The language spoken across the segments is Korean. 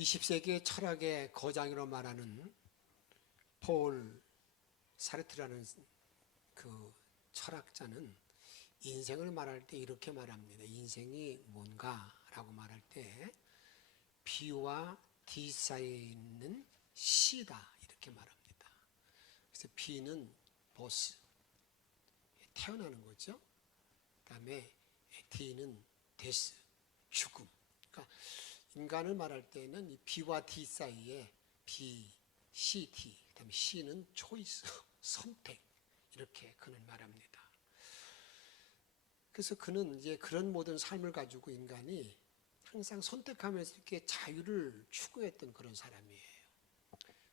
20세기의 철학의 거장으로 말하는 폴 사르트라는 그 철학자는 인생을 말할 때 이렇게 말합니다. 인생이 뭔가라고 말할 때 B와 D 사이에 있는 C다 이렇게 말합니다. 그래서 B는 버스, 태어나는 거죠. 그 다음에 D는 데스, 죽음. 그러니까 인간을 말할 때는 이 B와 D 사이에 B, C, D, 그 다음에 C는 초이스, 선택 이렇게 그는 말합니다. 그래서 그는 이제 그런 모든 삶을 가지고 인간이 항상 선택하면서 이렇게 자유를 추구했던 그런 사람이에요.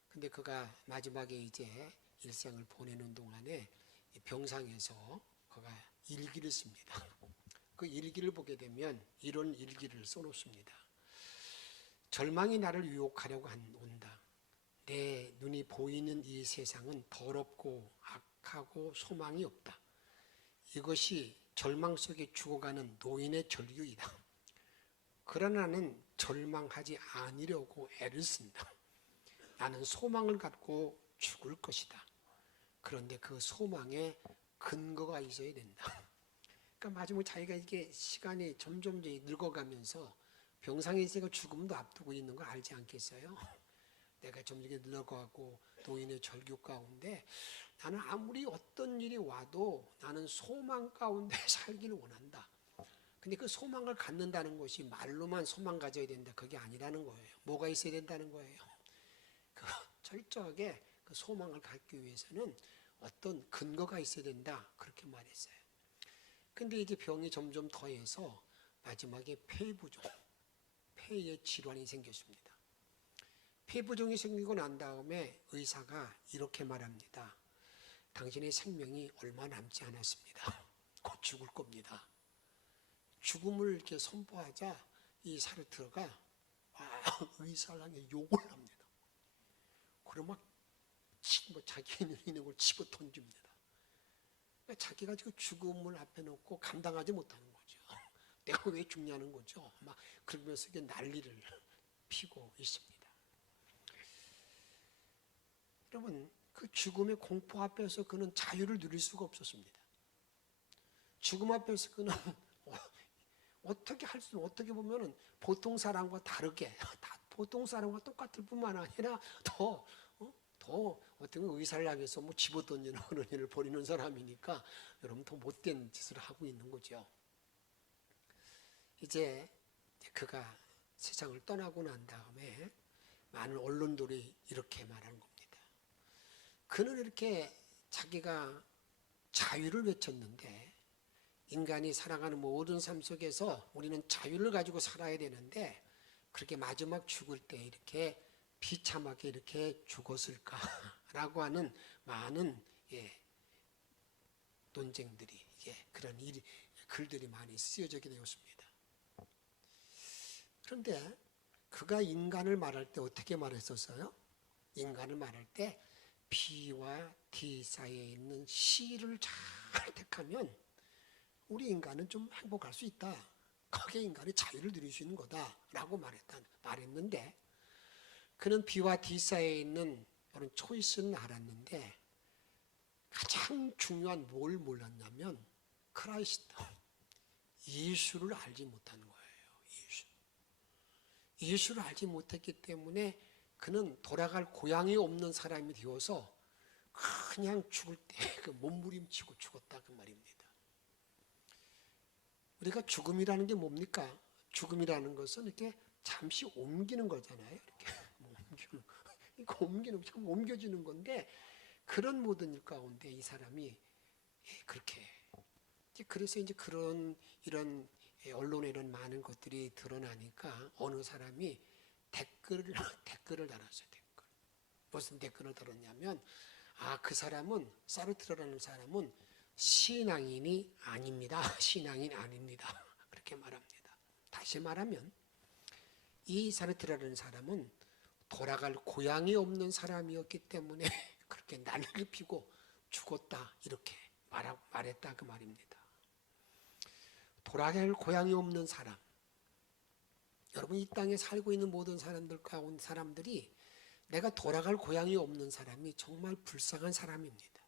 근데 그가 마지막에 이제 일생을 보내는 동안에 병상에서 그가 일기를 씁니다. 그 일기를 보게 되면 이런 일기를 써놓습니다. 절망이 나를 유혹하려고 온다. 내 눈이 보이는 이 세상은 더럽고 악하고 소망이 없다. 이것이 절망 속에 죽어가는 노인의 절규이다. 그러나 나는 절망하지 않으려고 애를 쓴다. 나는 소망을 갖고 죽을 것이다. 그런데 그 소망에 근거가 있어야 된다. 그러니까 마지막에 자기가 이게 시간이 점점 늙어가면서 병상에 있으니까 죽음도 앞두고 있는 걸 알지 않겠어요? 내가 점점 늙어가고 노인의 절규 가운데 나는 아무리 어떤 일이 와도 나는 소망 가운데 살기를 원한다. 근데 그 소망을 갖는다는 것이 말로만 소망 가져야 된다. 그게 아니라는 거예요. 뭐가 있어야 된다는 거예요. 그 철저하게 그 소망을 갖기 위해서는 어떤 근거가 있어야 된다. 그렇게 말했어요. 근데 이제 병이 점점 더해서 마지막에 폐부종, 폐의 질환이 생겼습니다. 폐부종이 생기고 난 다음에 의사가 이렇게 말합니다. 당신의 생명이 얼마 남지 않았습니다. 곧 죽을 겁니다. 죽음을 이렇게 선포하자 이 사르트르가 의사를 향해 욕을 합니다. 그럼 막 자기 있는 걸 집어 던집니다. 그러니까 자기가 지금 죽음을 앞에 놓고 감당하지 못하는 거죠. 내가 왜 죽냐는 거죠. 막 그러면서 이게 난리를 피고 있습니다. 여러분, 그 죽음의 공포 앞에서 그는 자유를 누릴 수가 없었습니다. 죽음 앞에서 그는 어떻게 보면은 보통 사람과 다르게, 보통 사람과 똑같을 뿐만 아니라 더 어떻게 보면 의사를 향해서 뭐 집어던지는 그런 일을 벌이는 사람이니까 여러분 더 못된 짓을 하고 있는 거죠. 이제 그가 세상을 떠나고 난 다음에 많은 언론들이 이렇게 말하는 겁니다. 그는 이렇게 자기가 자유를 외쳤는데 인간이 살아가는 모든 삶 속에서 우리는 자유를 가지고 살아야 되는데 그렇게 마지막 죽을 때 이렇게 비참하게 이렇게 죽었을까라고 하는 많은 논쟁들이 그런 글들이 많이 쓰여지게 되었습니다. 그런데 그가 인간을 말할 때 어떻게 말했었어요? 인간을 말할 때 B와 D 사이에 있는 C를 잘 택하면 우리 인간은 좀 행복할 수 있다. 거기에 인간이 자유를 누릴 수 있는 거다라고 말했는데 그는 B와 D 사이에 있는 이런 초이스는 알았는데 가장 중요한 뭘 몰랐냐면 크라이스트, 예수를 알지 못하는 거예요. 예수를 알지 못했기 때문에 그는 돌아갈 고향이 없는 사람이 되어서 그냥 죽을 때 그 몸부림치고 죽었다 그 말입니다. 우리가 죽음이라는 게 뭡니까? 죽음이라는 것은 이렇게 잠시 옮기는 거잖아요. 이렇게 옮겨지는 건데 그런 모든 일 가운데 이 사람이 그렇게 그래서 이제 이런 언론에 이런 많은 것들이 드러나니까 어느 사람이 댓글을 달았어요. 무슨 댓글을 달았냐면 그 사람은 사르트르라는 사람은 신앙인이 아닙니다. 신앙인 아닙니다. 그렇게 말합니다. 다시 말하면 이 사르트르라는 사람은 돌아갈 고향이 없는 사람이었기 때문에 그렇게 난리를 피고 죽었다 이렇게 말했다 그 말입니다. 돌아갈 고향이 없는 사람, 여러분, 이 땅에 살고 있는 모든 사람들 가운데 사람들이 내가 돌아갈 고향이 없는 사람이 정말 불쌍한 사람입니다.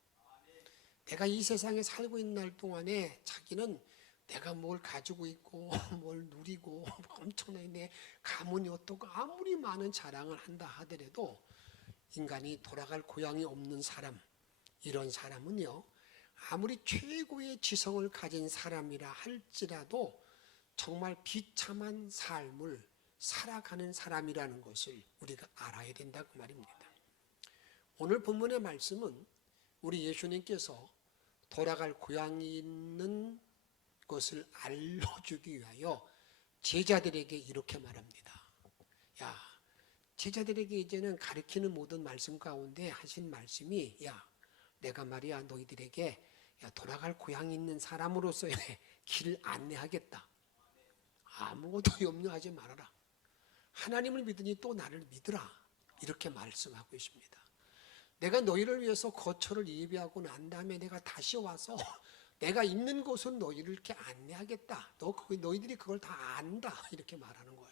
내가 이 세상에 살고 있는 날 동안에 자기는 내가 뭘 가지고 있고 뭘 누리고 엄청나게 내 가문이 어떻고 아무리 많은 자랑을 한다 하더라도 인간이 돌아갈 고향이 없는 사람, 이런 사람은요, 아무리 최고의 지성을 가진 사람이라 할지라도 정말 비참한 삶을 살아가는 사람이라는 것을 우리가 알아야 된다고 말입니다. 오늘 본문의 말씀은 우리 예수님께서 돌아갈 고향이 있는 것을 알려주기 위하여 제자들에게 이렇게 말합니다. 야, 제자들에게 이제는 가르치는 모든 말씀 가운데 하신 말씀이, 야, 내가 말이야 너희들에게 돌아갈 고향이 있는 사람으로서의 길을 안내하겠다. 아무것도 염려하지 말아라. 하나님을 믿으니 또 나를 믿으라. 이렇게 말씀하고 있습니다. 내가 너희를 위해서 거처를 예비하고 난 다음에 내가 다시 와서 내가 있는 곳은 너희를 이렇게 안내하겠다. 너희들이 그걸 다 안다. 이렇게 말하는 거예요.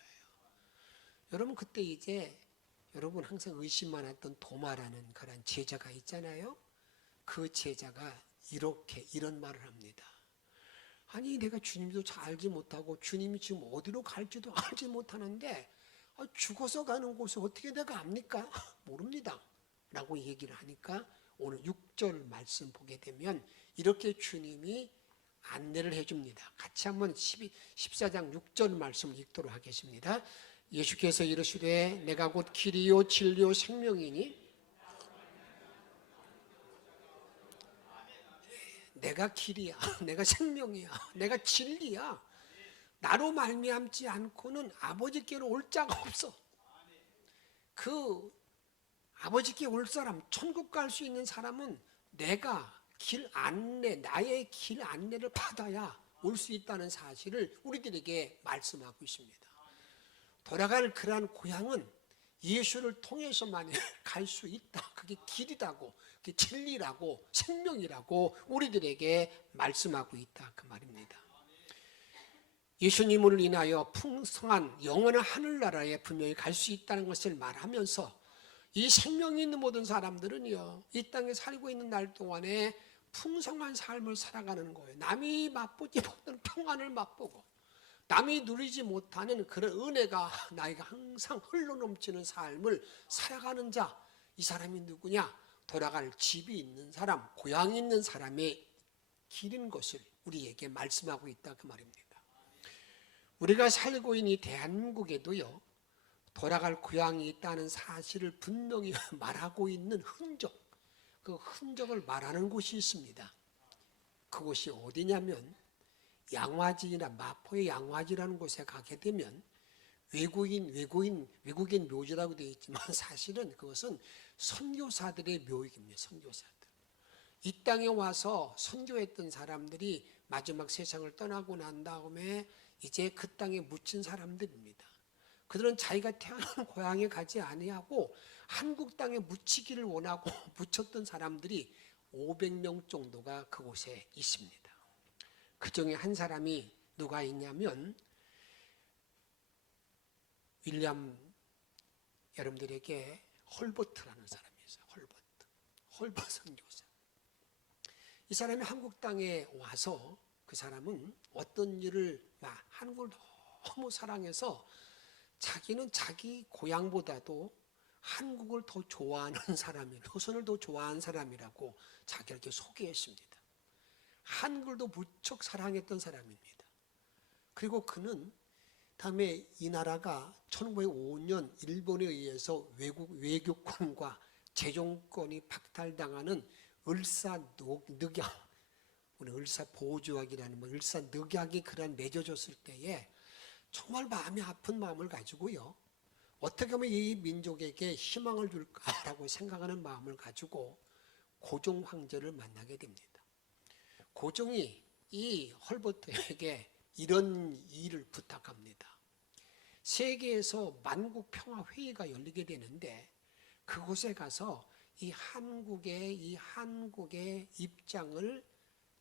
여러분, 그때 이제 여러분 항상 의심 많았던 도마라는 그런 제자가 있잖아요. 그 제자가 이런 말을 합니다. 아니, 내가 주님도 잘 알지 못하고 주님이 지금 어디로 갈지도 알지 못하는데 죽어서 가는 곳을 어떻게 내가 압니까? 모릅니다. 라고 얘기를 하니까 오늘 6절 말씀 보게 되면 이렇게 주님이 안내를 해줍니다. 같이 한번 14장 6절 말씀을 읽도록 하겠습니다. 예수께서 이르시되 내가 곧 길이요 진리요 생명이니, 내가 길이야, 내가 생명이야, 내가 진리야. 나로 말미암지 않고는 아버지께로 올 자가 없어. 그 아버지께 올 사람, 천국 갈 수 있는 사람은 내가 길 안내, 나의 길 안내를 받아야 올 수 있다는 사실을 우리들에게 말씀하고 있습니다. 돌아갈 그러한 고향은 예수를 통해서만 갈 수 있다. 그게 길이라고, 그게 진리라고, 생명이라고 우리들에게 말씀하고 있다. 그 말입니다. 예수님을 인하여 풍성한 영원한 하늘나라에 분명히 갈 수 있다는 것을 말하면서 이 생명이 있는 모든 사람들은요, 이 땅에 살고 있는 날 동안에 풍성한 삶을 살아가는 거예요. 남이 맛보지 못하는 평안을 맛보고 남이 누리지 못하는 그런 은혜가 나에게 항상 흘러넘치는 삶을 살아가는 자, 이 사람이 누구냐? 돌아갈 집이 있는 사람, 고향이 있는 사람의 길인 것을 우리에게 말씀하고 있다 그 말입니다. 우리가 살고 있는 이 대한민국에도요, 돌아갈 고향이 있다는 사실을 분명히 말하고 있는 흔적, 그 흔적을 말하는 곳이 있습니다. 그곳이 어디냐면 양화지나 마포의 양화지라는 곳에 가게 되면 외국인 묘지라고 되어 있지만 사실은 그것은 선교사들의 묘역입니다. 선교사들. 이 땅에 와서 선교했던 사람들이 마지막 세상을 떠나고 난 다음에 이제 그 땅에 묻힌 사람들입니다. 그들은 자기가 태어난 고향에 가지 아니하고 한국 땅에 묻히기를 원하고 묻혔던 사람들이 500명 정도가 그곳에 있습니다. 그 중에 한 사람이 누가 있냐면 윌리엄, 여러분들에게 헐버트라는 사람이 있어요. 헐버트 선교사. 이 사람이 한국 땅에 와서 그 사람은 어떤 일을 한국을 너무 사랑해서 자기는 자기 고향보다도 한국을 더 좋아하는 사람이, 조선을 더 좋아하는 사람이라고 자기를 이렇게 소개했습니다. 한글도 무척 사랑했던 사람입니다. 그리고 그는 다음에 이 나라가 1905년 일본에 의해서 외교권과 재정권이 박탈당하는 을사늑약, 우리 을사보조약이라는 을사늑약이 그런 맺어졌을 때에 정말 마음이 아픈 마음을 가지고요, 어떻게 하면 이 민족에게 희망을 줄까라고 생각하는 마음을 가지고 고종 황제를 만나게 됩니다. 고종이 이 헐버트에게 이런 일을 부탁합니다. 세계에서 만국평화회의가 열리게 되는데 그곳에 가서 이 한국의 입장을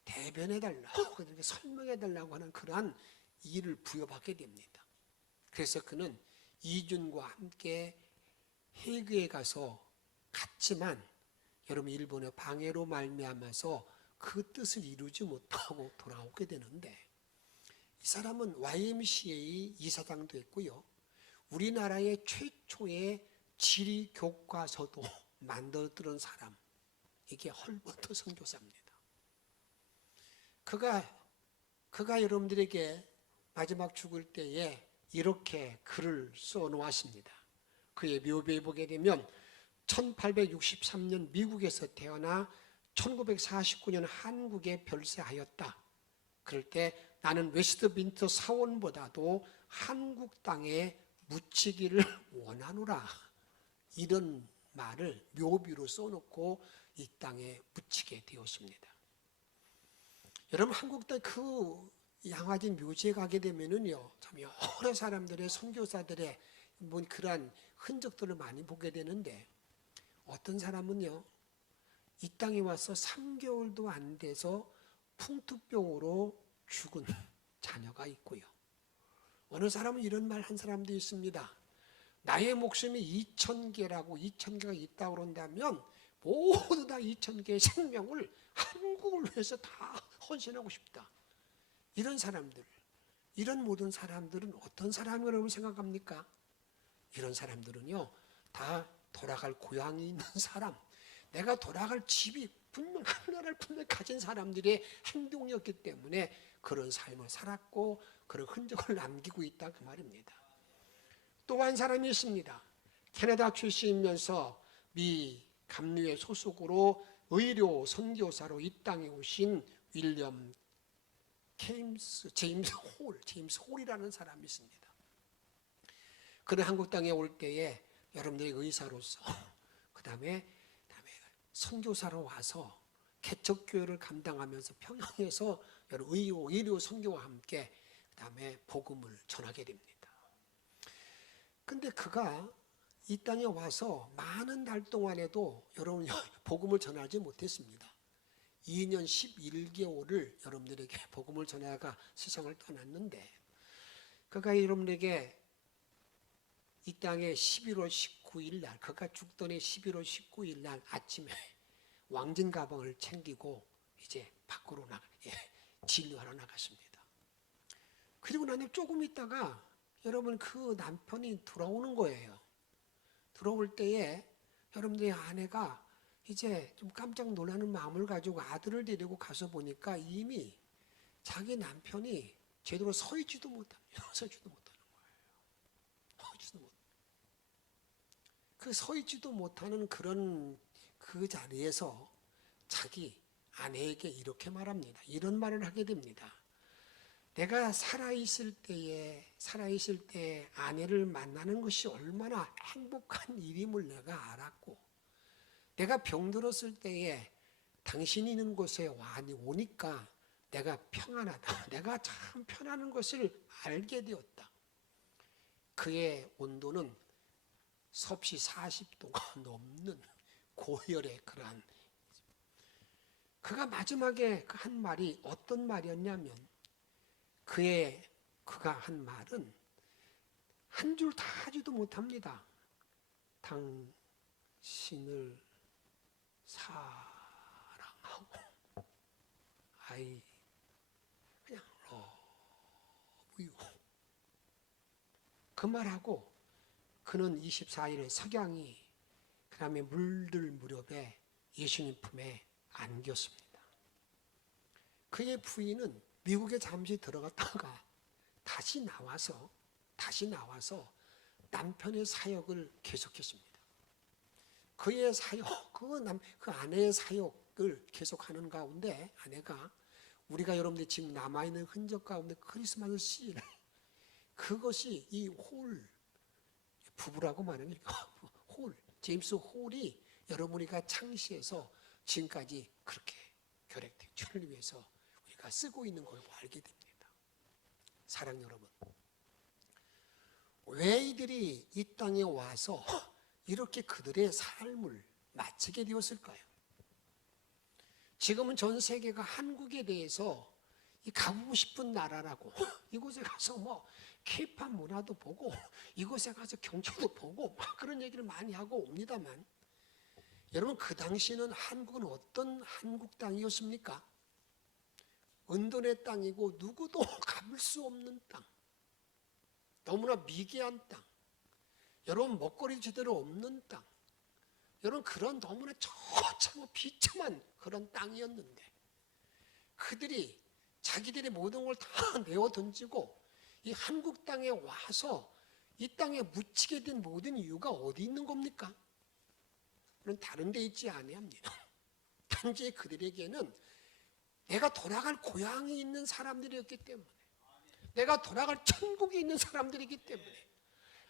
대변해달라고, 설명해달라고 하는 그러한 일을 부여받게 됩니다. 그래서 그는 이준과 함께 해외에 가서 갔지만 여러분 일본의 방해로 말미암아서 그 뜻을 이루지 못하고 돌아오게 되는데, 이 사람은 YMCA 이사장도 했고요, 우리나라의 최초의 지리 교과서도 만들었던 사람, 이게 헐버트 선교사입니다. 그가 여러분들에게 마지막 죽을 때에 이렇게 글을 써 놓았습니다. 그의 묘비에 보게 되면 1863년 미국에서 태어나 1949년 한국에 별세하였다. 그럴 때 나는 웨스트민스터 사원보다도 한국 땅에 묻히기를 원하노라. 이런 말을 묘비로 써놓고 이 땅에 묻히게 되었습니다. 여러분 한국 땅 그 양화진 묘지에 가게 되면은요, 참 여러 사람들의 선교사들의 그러한 흔적들을 많이 보게 되는데, 어떤 사람은요 이 땅에 와서 3개월도 안 돼서 풍토병으로 죽은 자녀가 있고요, 어느 사람은 이런 말 한 사람도 있습니다. 나의 목숨이 2000개라고 2000개가 있다고 그런다면 모두 다 2000개의 생명을 한국을 위해서 다 헌신하고 싶다. 이런 사람들, 이런 모든 사람들은 어떤 사람이라고 생각합니까? 이런 사람들은요 다 돌아갈 고향이 있는 사람, 내가 돌아갈 집이 분명 하나를 분명 가진 사람들의 행동이었기 때문에 그런 삶을 살았고 그런 흔적을 남기고 있다, 그 말입니다. 또 한 사람이 있습니다. 캐나다 출신이면서 미 감리회 소속으로 의료 선교사로 이 땅에 오신 윌리엄 제임스 홀이라는 사람이 있습니다. 그는 한국 땅에 올 때에 여러분들의 의사로서 그 다음에 선교사로 와서 개척교회를 감당하면서 평양에서 여러 의료 선교와 함께 그 다음에 복음을 전하게 됩니다. 근데 그가 이 땅에 와서 많은 달 동안에도 여러분 복음을 전하지 못했습니다. 2년 11개월을 여러분들에게 복음을 전하다가 세상을 떠났는데, 그가 여러분에게 이 땅에 11월 19일 날, 그가 죽던 해 11월 19일 날 아침에 왕진 가방을 챙기고 이제 밖으로 진료하러 나갔습니다. 그리고 나니 조금 있다가 여러분 그 남편이 돌아오는 거예요. 들어올 때에 여러분들의 아내가 이제 좀 깜짝 놀라는 마음을 가지고 아들을 데리고 가서 보니까 이미 자기 남편이 제대로 서 있지도 못하는 거예요. 그 서 있지도 못하는 그런 그 자리에서 자기 아내에게 이렇게 말합니다. 이런 말을 하게 됩니다. 내가 살아있을 때에 아내를 만나는 것이 얼마나 행복한 일임을 내가 알았고, 내가 병들었을 때에 당신이 있는 곳에 오니까 내가 평안하다, 내가 참 편안한 것을 알게 되었다. 그의 온도는 섭씨 40도가 넘는 고열의 그러한, 그가 마지막에 한 말이 어떤 말이었냐면, 그가 한 말은 한 줄 다 하지도 못합니다. 당신을 사랑하고 I 그냥 love you. 그 말하고 그는 24일에 석양이 그 다음에 물들 무렵에 예수님 품에 안겼습니다. 그의 부인은 미국에 잠시 들어갔다가 다시 나와서 남편의 사역을 계속했습니다. 그의 사역, 그 아내의 사역을 계속하는 가운데 아내가 우리가 여러분들 지금 남아있는 흔적 가운데 크리스마스 실, 그것이 이 홀 부부라고 말하는 제임스 홀이 여러분이가 창시해서 지금까지 그렇게 결핵대출을 위해서 우리가 쓰고 있는 걸 알게 됩니다. 사랑 여러분, 왜 이들이 이 땅에 와서 이렇게 그들의 삶을 마치게 되었을까요? 지금은 전 세계가 한국에 대해서 가보고 싶은 나라라고, 이곳에 가서 케이팝 문화도 보고 이곳에 가서 경주도 보고 막 그런 얘기를 많이 하고 옵니다만, 여러분 그 당시에는 한국은 어떤 한국 땅이었습니까? 은돈의 땅이고 누구도 가볼 수 없는 땅, 너무나 미개한 땅, 여러분 먹거리 제대로 없는 땅, 여러분 그런 너무나 처참하고 비참한 그런 땅이었는데, 그들이 자기들의 모든 걸 다 내어 던지고 이 한국 땅에 와서 이 땅에 묻히게 된 모든 이유가 어디 있는 겁니까? 그건 다른 데 있지 아니합니다. 단지 그들에게는 내가 돌아갈 고향이 있는 사람들이었기 때문에, 내가 돌아갈 천국이 있는 사람들이기 때문에,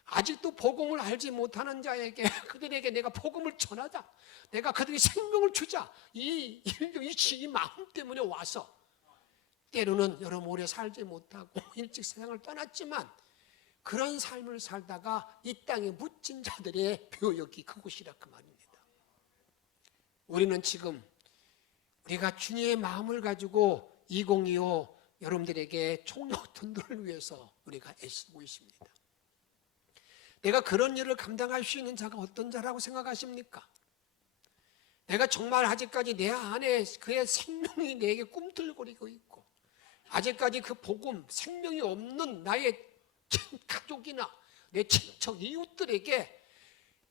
아직도 복음을 알지 못하는 자에게 그들에게 내가 복음을 전하자, 내가 그들에게 생명을 주자, 이 마음 때문에 와서, 때로는 여러분 오래 살지 못하고 일찍 세상을 떠났지만 그런 삶을 살다가 이 땅에 묻힌 자들의 묘역이 그곳이라 그 말입니다. 우리는 지금 우리가 주님의 마음을 가지고 2025 여러분들에게 총력전도를 위해서 우리가 애쓰고 있습니다. 내가 그런 일을 감당할 수 있는 자가 어떤 자라고 생각하십니까? 내가 정말 아직까지 내 안에 그의 생명이 내게 꿈틀거리고 있고, 아직까지 그 복음, 생명이 없는 나의 가족이나 내 친척, 이웃들에게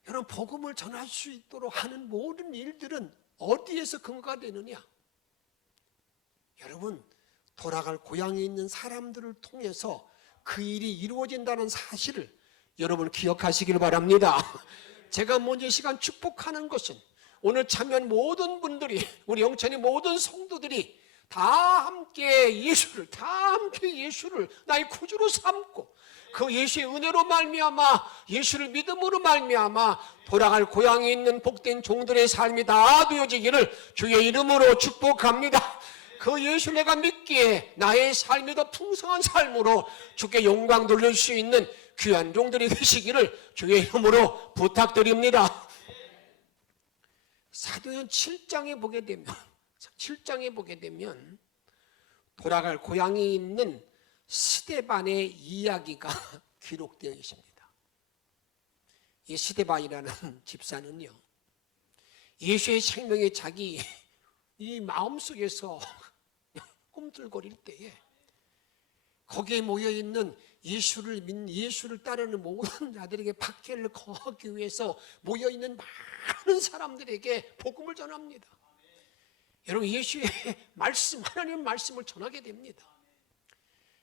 여러분 복음을 전할 수 있도록 하는 모든 일들은 어디에서 근거가 되느냐? 여러분 돌아갈 고향에 있는 사람들을 통해서 그 일이 이루어진다는 사실을 여러분 기억하시길 바랍니다. 제가 먼저 이 시간 축복하는 것은 오늘 참여한 모든 분들이, 우리 영천의 모든 성도들이 다 함께 예수를 나의 구주로 삼고 그 예수의 은혜로 말미암아, 예수를 믿음으로 말미암아 돌아갈 고향에 있는 복된 종들의 삶이 다 되어지기를 주의 이름으로 축복합니다. 그 예수 내가 믿기에 나의 삶이 더 풍성한 삶으로 주께 영광 돌릴 수 있는 귀한 종들이 되시기를 주의 이름으로 부탁드립니다. 사도행 7장에 보게 되면 돌아갈 고향에 있는 스데반의 이야기가 기록되어 있습니다. 이 스데반이라는 집사는요, 예수의 생명이 자기 이 마음속에서 꿈틀거릴 때에 거기에 모여있는 예수를 따르는 모든 자들에게 박해를 거하기 위해서 모여있는 많은 사람들에게 복음을 전합니다. 여러분 예수의 말씀, 하나님의 말씀을 전하게 됩니다.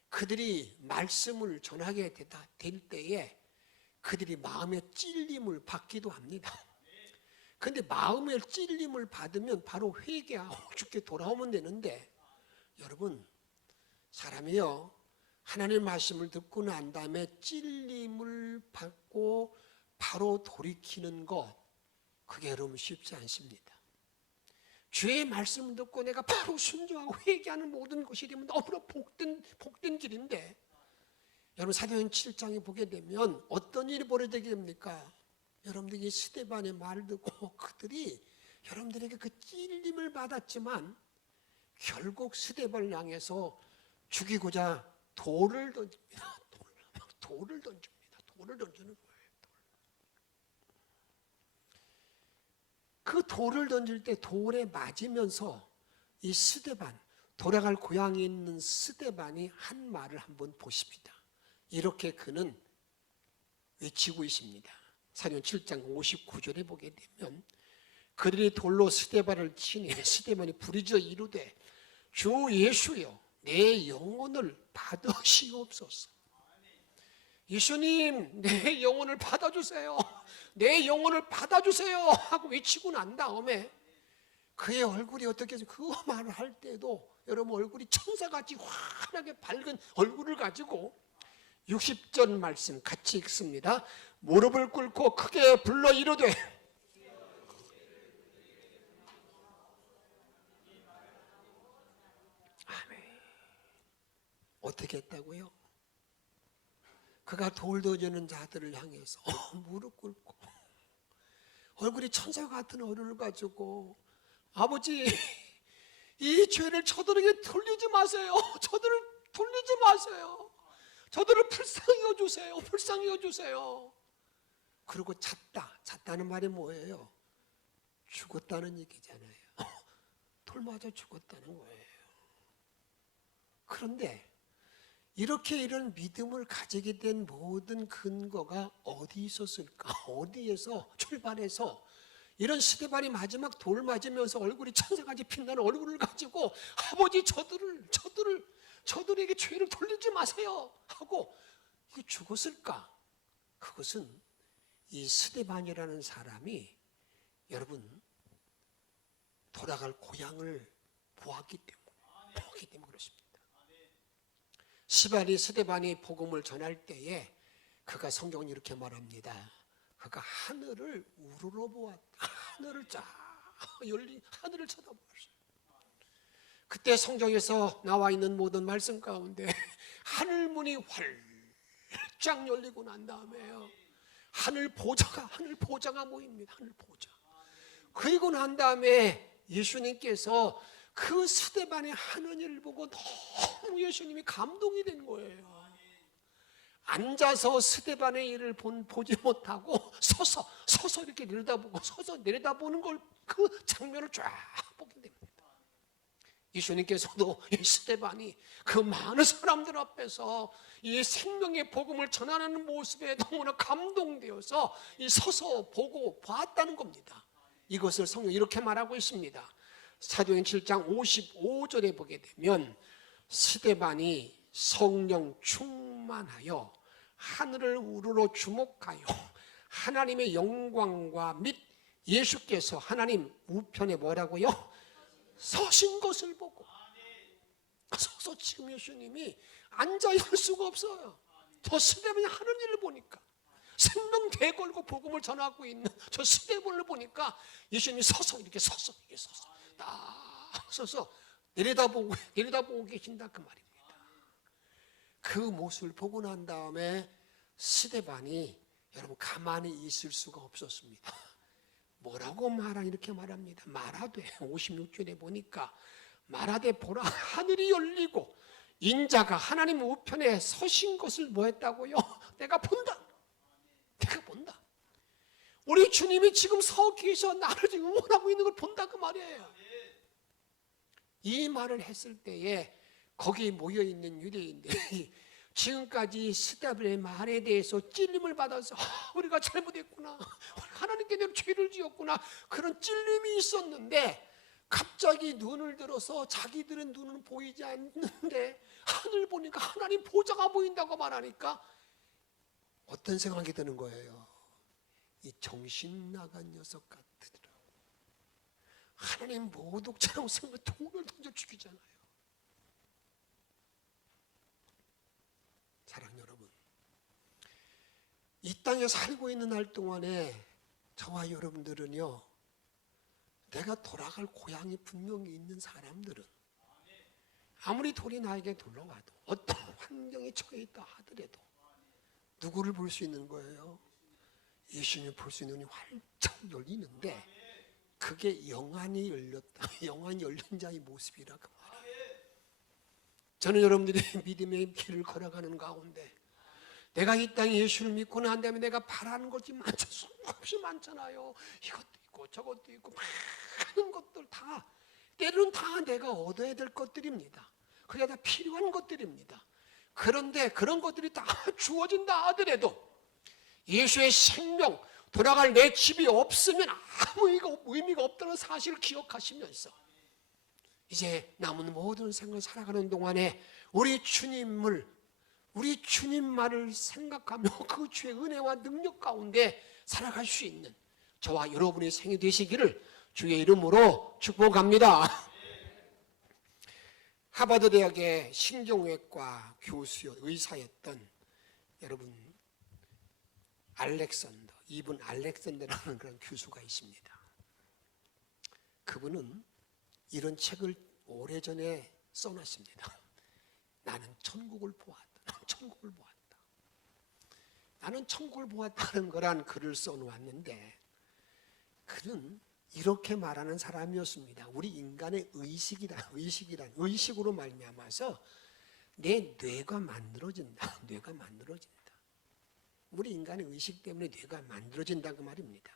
그들이 말씀을 전하게 될 때에 그들이 마음의 찔림을 받기도 합니다. 그런데 마음의 찔림을 받으면 바로 회개하고 주께 돌아오면 되는데, 여러분 사람이요 하나님의 말씀을 듣고 난 다음에 찔림을 받고 바로 돌이키는 것, 그게 여러분 쉽지 않습니다. 주의 말씀을 듣고 내가 바로 순종하고 회개하는 모든 것이 되면 너무나 복된 길인데, 여러분 사도행 7장에 보게 되면 어떤 일이 벌어지게 됩니까? 여러분들이 스데반의 말을 듣고 그들이 여러분들에게 그 찔림을 받았지만 결국 스데반을 향해서 죽이고자 돌을 던집니다. 돌을 던지는 거예요. 그 돌을 던질 때 돌에 맞으면서 이 스데반, 돌아갈 고향에 있는 스데반이 한 말을 한번 보십니다. 이렇게 그는 외치고 있습니다. 사도행 7장 59절에 보게 되면 그들이 돌로 스데반을 치니 스데반이 부르짖어 이르되 주 예수여 내 영혼을 받으시옵소서. 예수님 내 영혼을 받아주세요, 내 영혼을 받아주세요 하고 외치고 난 다음에 그의 얼굴이 어떻게 해서 그 말을 할 때도 여러분 얼굴이 천사같이 환하게 밝은 얼굴을 가지고 60절 말씀 같이 읽습니다. 무릎을 꿇고 크게 불러 이르되, 아멘. 어떻게 했다고요? 그가 돌 던지는 자들을 향해서 무릎 꿇고 얼굴이 천사 같은 얼굴을 가지고, 아버지 이 죄를 저들에게 돌리지 마세요. 저들을 돌리지 마세요. 저들을 불쌍히 여주세요. 불쌍히 여주세요. 그리고 잤다는 말이 뭐예요? 죽었다는 얘기잖아요. 돌 맞아 죽었다는 거예요. 그런데 이렇게 이런 믿음을 가지게 된 모든 근거가 어디 있었을까? 어디에서 출발해서 이런 스데반이 마지막 돌 맞으면서 얼굴이 천사같이 빛나는 얼굴을 가지고 아버지 저들에게 죄를 돌리지 마세요 하고 죽었을까? 그것은 이 스데반이라는 사람이 여러분 돌아갈 고향을 보았기 때문에 그렇습니다. 스데반이 복음을 전할 때에 그가 성경은 이렇게 말합니다. 그가 하늘을 우러러 보았다. 하늘을 쫙 열린 하늘을 쳐다보았어요. 그때 성경에서 나와 있는 모든 말씀 가운데 하늘 문이 활짝 열리고 난 다음에요. 하늘 보좌가 모입니다. 하늘 보좌. 그리고 난 다음에 예수님께서 그 스데반의 하는 일을 보고 너무 예수님이 감동이 된 거예요. 앉아서 스데반의 일을 보지 못하고 서서 이렇게 내려다보는 걸 그 장면을 쫙 보게 됩니다. 예수님께서도 이 스데반이 그 많은 사람들 앞에서 이 생명의 복음을 전하는 모습에 너무나 감동되어서 서서 보고 봤다는 겁니다. 이것을 성경이 이렇게 말하고 있습니다. 사도행 7장 55절에 보게 되면 스데반이 성령 충만하여 하늘을 우러러 주목하여 하나님의 영광과 및 예수께서 하나님 우편에 뭐라고요? 서신 것을 보고 서서 지금 예수님이 앉아 있을 수가 없어요. 저 스데반이 하는 일을 보니까 생명 대걸고 복음을 전하고 있는 저 스데반을 보니까 예수님이 서서 딱 서서 내려다보고 계신다 그 말입니다. 그 모습을 보고 난 다음에 스데반이 여러분 가만히 있을 수가 없었습니다. 뭐라고 이렇게 말합니다. 말하되 56절에 보니까 말하되 보라 하늘이 열리고 인자가 하나님 우편에 서신 것을 뭐 했다고요? 내가 본다. 우리 주님이 지금 서 계셔 나를 지금 응원하고 있는 걸 본다 그 말이에요. 이 말을 했을 때에 거기 모여있는 유대인들이 지금까지 스데반의 말에 대해서 찔림을 받아서 우리가 잘못했구나, 하나님께 내가 죄를 지었구나, 그런 찔림이 있었는데 갑자기 눈을 들어서 자기들은 눈은 보이지 않는데 하늘 보니까 하나님 보좌가 보인다고 말하니까 어떤 생각이 드는 거예요? 이 정신 나간 녀석 같으더라. 하나님 모독자라고 생각하면 돈을 던져 죽이잖아요. 사랑 여러분, 이 땅에 살고 있는 날 동안에 저와 여러분들은요, 내가 돌아갈 고향이 분명히 있는 사람들은 아무리 돌이 나에게 둘러와도 어떤 환경에 처해 있다 하더라도 누구를 볼 수 있는 거예요? 예수님을 볼 수 있는 눈이 활짝 열리는데 그게 영안이 열렸다, 영안이 열린 자의 모습이라 그 말이에요. 저는 여러분들이 믿음의 길을 걸어가는 가운데 내가 이 땅에 예수를 믿고 난 다음에 내가 바라는 것이 수없이 많잖아요. 이것도 있고 저것도 있고 많은 것들 다 때로는 다 내가 얻어야 될 것들입니다. 그게 다 필요한 것들입니다. 그런데 그런 것들이 다 주어진다 하더라도 예수의 생명, 돌아갈 내 집이 없으면 아무 의미가 없다는 사실을 기억하시면서 이제 남은 모든 생을 살아가는 동안에 우리 주님만을 생각하며 그 주의 은혜와 능력 가운데 살아갈 수 있는 저와 여러분의 생이 되시기를 주의 이름으로 축복합니다. 하버드 대학의 신경외과 의사였던 여러분 이분 알렉산더라는 그런 교수가 있습니다. 그분은 이런 책을 오래전에 써놨습니다. 나는 천국을 보았다. 나는 천국을 보았다는 거란 글을 써놓았는데 그는 이렇게 말하는 사람이었습니다. 우리 인간의 의식으로 말미암아서 내 뇌가 만들어진다. 뇌가 만들어진다. 우리 인간의 의식 때문에 뇌가 만들어진다 그 말입니다.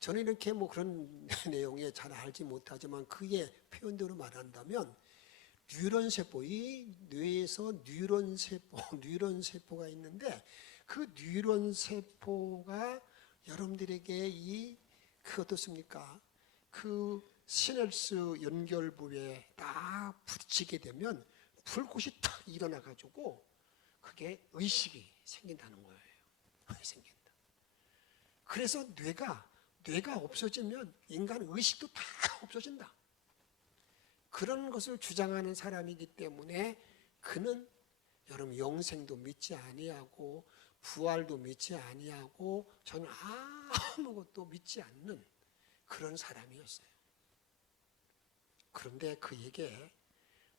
저는 이렇게 뭐 그런 내용에 잘 알지 못하지만 그의 표현대로 말한다면 뉴런 세포, 이 뇌에서 뉴런 세포가 있는데 그 뉴런 세포가 여러분들에게 그 어떻습니까? 그 시냅스 연결부에 딱 붙이게 되면 불꽃이 탁 일어나 가지고 그게 의식이 생긴다는 거예요. 생긴다. 그래서 뇌가 없어지면 인간 의식도 다 없어진다. 그런 것을 주장하는 사람이기 때문에 그는 여러분 영생도 믿지 아니하고 부활도 믿지 아니하고 저는 아무것도 믿지 않는 그런 사람이었어요. 그런데 그에게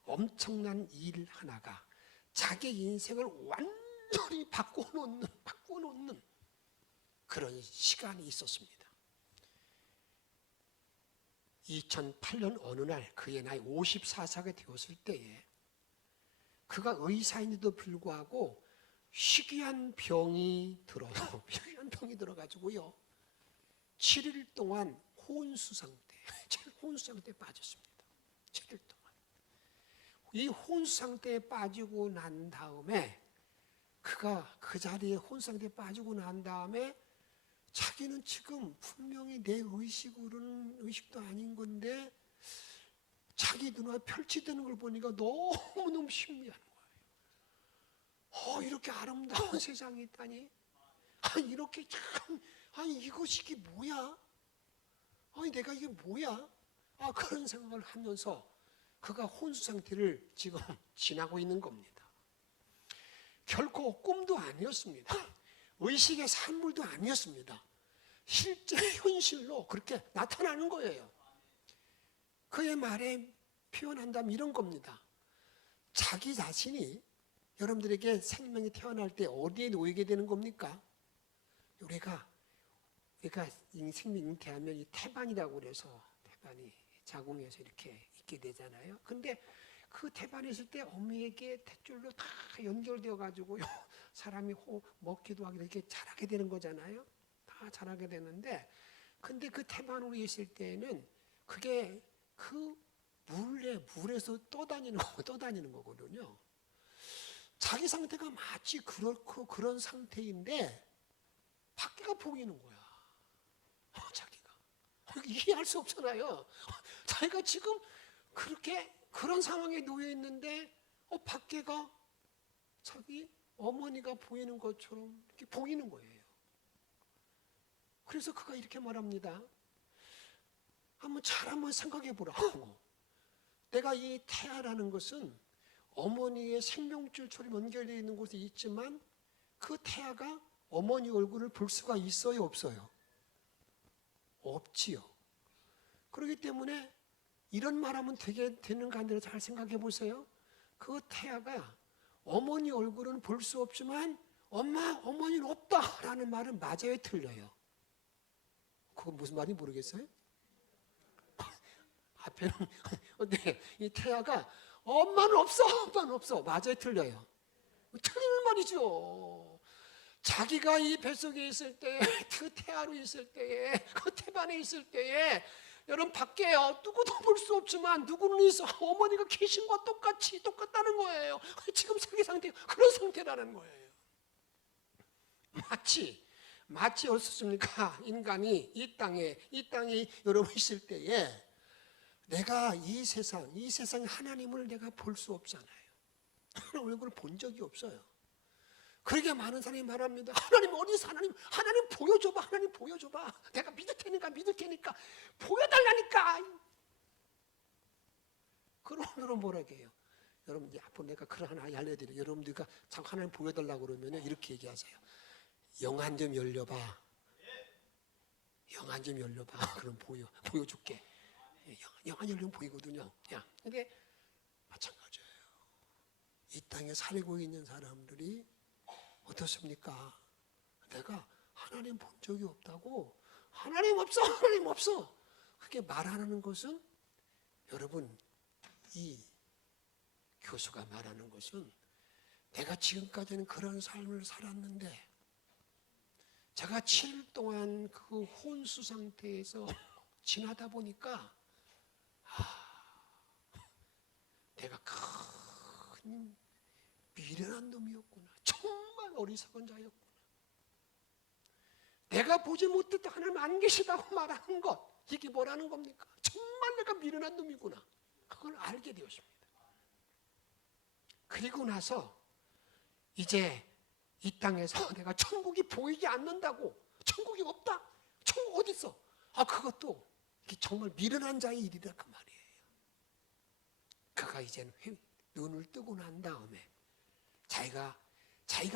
엄청난 일 하나가 자기 인생을 완전히 바꿔놓는 그런 시간이 있었습니다. 2008년 어느 날 그의 나이 54세가 되었을 때에 그가 의사인데도 불구하고 희귀한 병이 들어가지고요. 7일 동안 혼수 상태에 빠졌습니다. 7일 동안. 이 혼수 상태에 빠지고 난 다음에 그가 그 자리에 혼수 상태에 빠지고 난 다음에 자기는 지금 분명히 내 의식도 아닌 건데 자기 눈앞에 펼치되는 걸 보니까 너무너무 신비한 거예요. 이렇게 아름다운 세상이 있다니? 이렇게 참, 이것이 뭐야? 내가 이게 뭐야? 그런 생각을 하면서 그가 혼수 상태를 지금 지나고 있는 겁니다. 결코 꿈도 아니었습니다. 의식의 산물도 아니었습니다. 실제 현실로 그렇게 나타나는 거예요. 그의 말에 표현한다면 이런 겁니다. 자기 자신이 여러분들에게 생명이 태어날 때 어디에 놓이게 되는 겁니까? 우리가 생명이 잉태하면 이 태반이라고 그래서 태반이 자궁에서 이렇게 있게 되잖아요. 근데 그 태반에 있을 때 어미에게 탯줄로 다 연결되어 가지고요. 사람이 먹기도 하고 이렇게 자라게 되는 거잖아요. 다 자라게 되는데 근데 그 태반으로 있을 때에는 그게 그 물에서 떠다니는 거거든요. 자기 상태가 마치 그렇고 그런 상태인데 밖에가 보이는 거야. 자기가. 이해할 수 없잖아요. 자기가 지금 그렇게 그런 상황에 놓여 있는데 밖에가 자기 어머니가 보이는 것처럼 이렇게 보이는 거예요. 그래서 그가 이렇게 말합니다. 한번 생각해 보라고. 내가 이 태아라는 것은 어머니의 생명줄처럼 연결되어 있는 곳에 있지만 그 태아가 어머니 얼굴을 볼 수가 있어요, 없어요? 없지요. 그렇기 때문에 이런 말하면 되는가 안 되는가 잘 생각해 보세요. 그 태아가 어머니 얼굴은 볼 수 없지만 어머니는 없다라는 말은 맞아요, 틀려요? 그건 무슨 말인지 모르겠어요? 앞에는 네, 이 태아가 엄마는 없어. 맞아요, 틀려요? 틀리는 말이죠. 자기가 이 뱃속에 있을 때, 그 태아로 있을 때에, 그 태반에 있을 때에 여러분 밖에 누구도 볼 수 없지만 누구는 있어. 어머니가 계신 것과 똑같다는 거예요. 지금 자기 상태 그런 상태라는 거예요. 마치 어떻습니까? 인간이 이 땅에 여러분 있을 때에 내가 이 세상에 하나님을 내가 볼 수 없잖아요. 하나님 얼굴을 본 적이 없어요. 그러게 많은 사람이 말합니다. 하나님 어디서 하나님 보여줘봐. 내가 믿을 테니까 보여달라니까. 그럼 뭐라고 해요? 여러분 이제 앞으로 내가 그런 하나 알려드려요. 여러분들과 자꾸 하나님 보여달라고 그러면 이렇게 얘기하세요. 영안 좀 열려봐. 그럼 보여줄게. 영안 열리면 보이거든요. 근데 마찬가지예요. 이 땅에 살고 있는 사람들이 어떻습니까? 내가 하나님 본 적이 없다고 하나님 없어. 그렇게 말하는 것은 여러분 이 교수가 말하는 것은 내가 지금까지는 그런 삶을 살았는데 제가 7일 동안 그 혼수 상태에서 지나다 보니까 내가 큰 미련한 놈이었구나. 정말 어리석은 자였구나. 내가 보지 못했던 하나님 안 계시다고 말하는 것, 이게 뭐라는 겁니까? 정말 내가 미련한 놈이구나. 그걸 알게 되었습니다. 그리고 나서 이제 이 땅에서 내가 천국이 보이지 않는다고, 천국이 없다, 천국 어디 있어? 그것도 정말 미련한 자의 일이다 그 말이에요. 그가 이제는 눈을 뜨고 난 다음에 자기가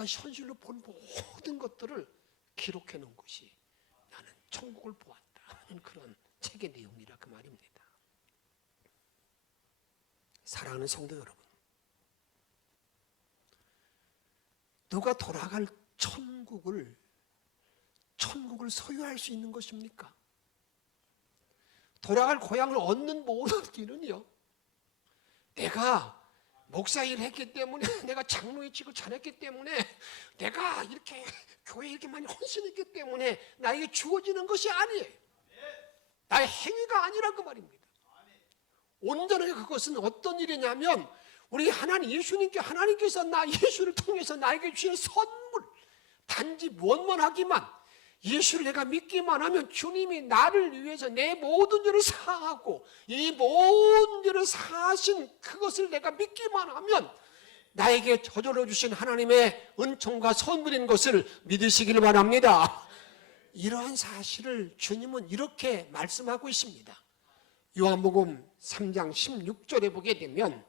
현실로 본 모든 것들을 기록해 놓은 것이 나는 천국을 보았다 하는 그런 책의 내용이라 그 말입니다. 사랑하는 성도 여러분, 누가 돌아갈 천국을 소유할 수 있는 것입니까? 돌아갈 고향을 얻는 모든 길은요, 내가 목사일 했기 때문에, 내가 장로의 직을 잘했기 때문에, 내가 이렇게 교회에 이렇게 많이 헌신했기 때문에 나에게 주어지는 것이 아니에요. 나의 행위가 아니라 그 말입니다. 온전하게 그것은 어떤 일이냐면, 우리 하나님 예수님께, 하나님께서 예수를 통해서 나에게 주신 선물, 단지 무엇만 하기만, 예수를 내가 믿기만 하면 주님이 나를 위해서 내 모든 죄를 사하고 이 모든 죄를 사하신 그것을 내가 믿기만 하면 나에게 저절로 주신 하나님의 은총과 선물인 것을 믿으시기를 바랍니다. 이러한 사실을 주님은 이렇게 말씀하고 있습니다. 요한복음 3장 16절에 보게 되면,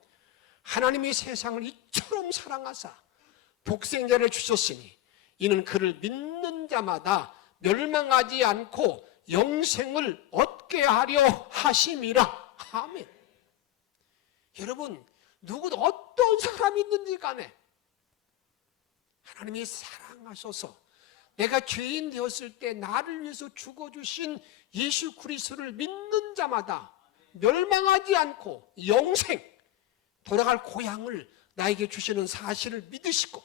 하나님이 세상을 이처럼 사랑하사 독생자를 주셨으니 이는 그를 믿는 자마다 멸망하지 않고 영생을 얻게 하려 하심이라. 아멘. 여러분, 누구도 어떤 사람이 있는지 간에 하나님이 사랑하셔서 내가 죄인 되었을 때 나를 위해서 죽어주신 예수 그리스도를 믿는 자마다 멸망하지 않고 영생, 돌아갈 고향을 나에게 주시는 사실을 믿으시고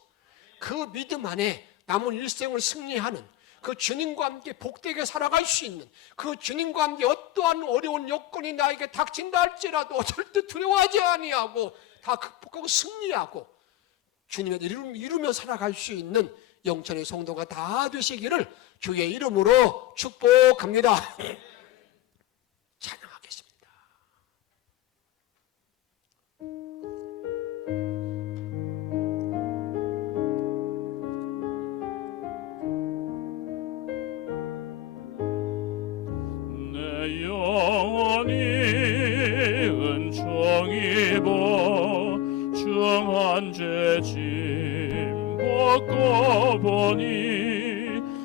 그 믿음 안에 남은 일생을 승리하는, 그 주님과 함께 복되게 살아갈 수 있는, 그 주님과 함께 어떠한 어려운 여건이 나에게 닥친다 할지라도 절대 두려워하지 아니하고 다 극복하고 승리하고 주님의 이루며 살아갈 수 있는 영천의 성도가 다 되시기를 주의 이름으로 축복합니다. 찬양하겠습니다. 내 영혼이 은총 입어 중한 죄짐 벗고 보니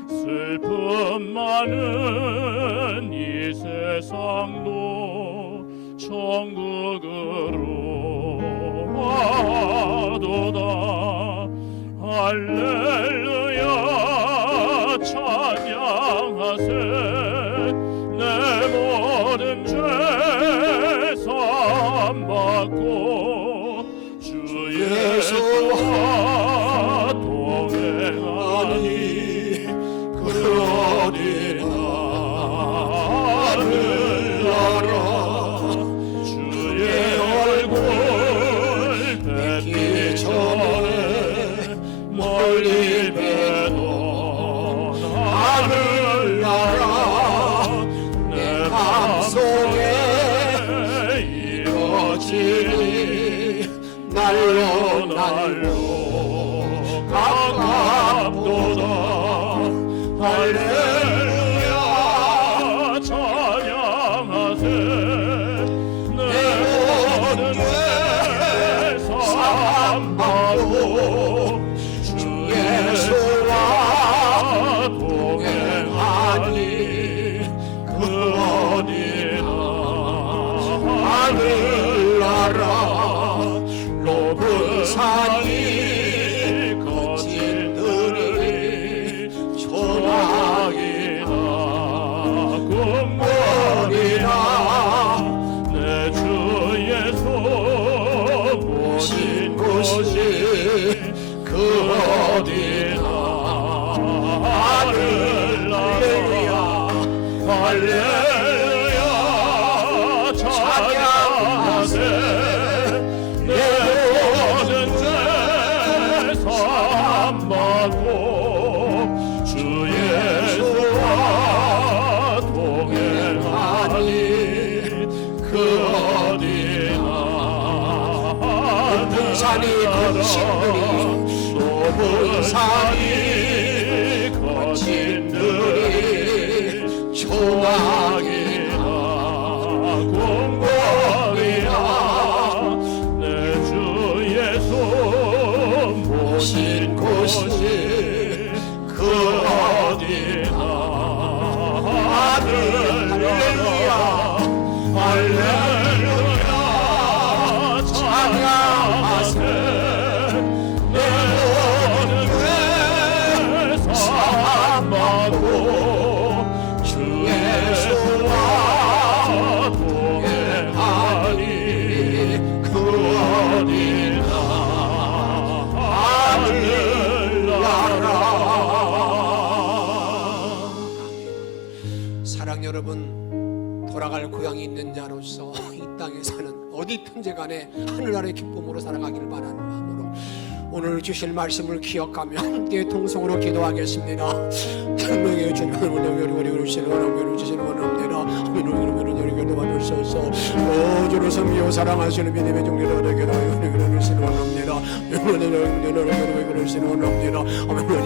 슬픔 많은 이 세상도 천국으로 와도다. 할렐루야 찬양하세. 내 모든 죄 사함받고 주 예수와 동행하니 그 어디 나를 알아. 주의 얼굴 뵙기 전에 멀리 할렐루야 찬양하세 내 모든 죄 사함받고 주 예수와 동행하니 그 어디나 산이 거친들이 높은 산이 거친들이 조각이나 공고리나 내 주 예수 모신 곳이 그 어디나 할렐루야 할렐루야 찬양하세 내 모든 죄 사함받고 주 예수와 동행하니 그 어디나 하늘나라. 사랑 여러분, 돌아갈 고향이 있는 자로서 이 땅에 사는 어디든지 간에 하늘나라의 기쁨으로 살아가기를 바라는 마음으로 오늘 주실 말씀을 기억하며 함께 통성으로 기도하겠습니다. 생명의 주님을 원하며 주시는 원합니다. 도와주셔서 주를 섬기고 사랑하시는 믿음의 종들에게 주시는 원합니다. 원합니다.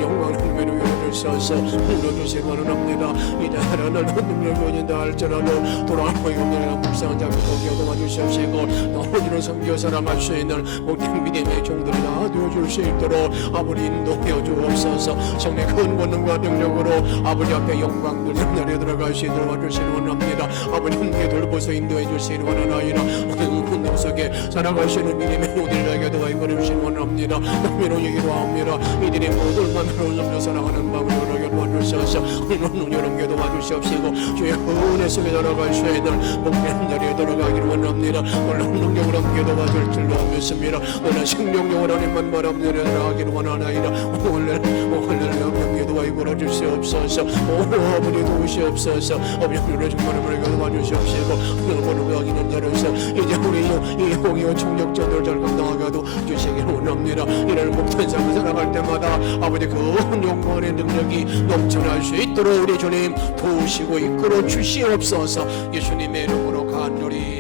영광을 주셔서 불러주시는 원합니다. 이제 하나는 능력을 할지라도 돌아가고 없는 불쌍한 자를 도와주시옵시고 너희를 섬기고 사랑할 수 있는 모든 믿음의 종들이나 되어줄 수 있도록 아버지 인도하여 주옵소서. 성령 큰 권능과 능력으로 아버지 앞에 영광 들려 들어갈 수 있도록 도와주시는 원합니다. 아버지 함께 돌보서 인도해 주시는 원하나이다. 모든 속에 살아가시는 믿음의 종들에게 도와주시는 원합니다. 남미로 얘기로 합니다. 이들이 모든 만으로 섬겨 사랑하는 마음으로 도와주셔서 오늘 여러분께 도와주시옵시고 주의 은혜 속에 살아갈 수 있는 목표한 자리에 들어가기를 원합니다. 오늘 능력으로 함께 도와줄 줄로 믿습니다. 오늘 생명력으로 하나님만 바라보며 나아가기를 원하나이다. 오늘 함께 도와주고 주시옵소서. 오늘 아버지 도우시옵소서. 아버지 우리를 정말 도와주시옵시고 오늘 여기는 자로서 이제 우리 이 홍이와 총력전을 잘 감당하게도 주시기를 원합니다. 이를 목탄 삶을 살아갈 때마다 아버지 그 영광의 능력이 넘쳐날 수 있도록 우리 주님 도우시고 이끌어 주시옵소서. 예수님의 이름으로 간절히